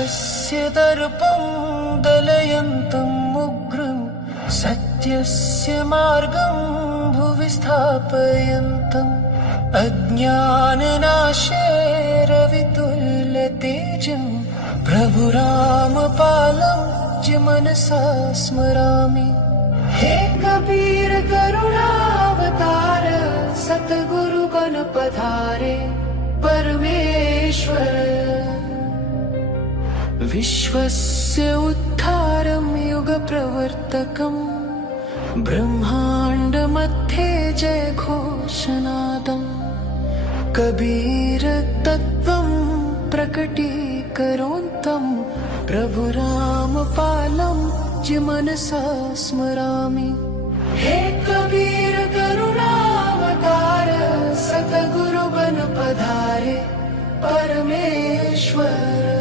धर्मस्य दर्पं दलयन्तम् उग्रं सत्यस्य मार्गं भुवि स्थापयन्तम् अज्ञाननाशे रवितुल्यतेजं प्रभु रामपालं च मनसा स्मरामि। हे कबीर करुणावतार सतगुरु बन पधारे परमेश्वर। विश्वस्य उद्धारं युगप्रवर्तकम् ब्रह्माण्डमध्ये जयघोषनादम् कबीर तत्त्वं प्रकटीकरोन्तम् प्रभु रामपालं च मनसा स्मरामि। हे कबीर करुणावतार सतगुरु बन पधारे परमेश्वर।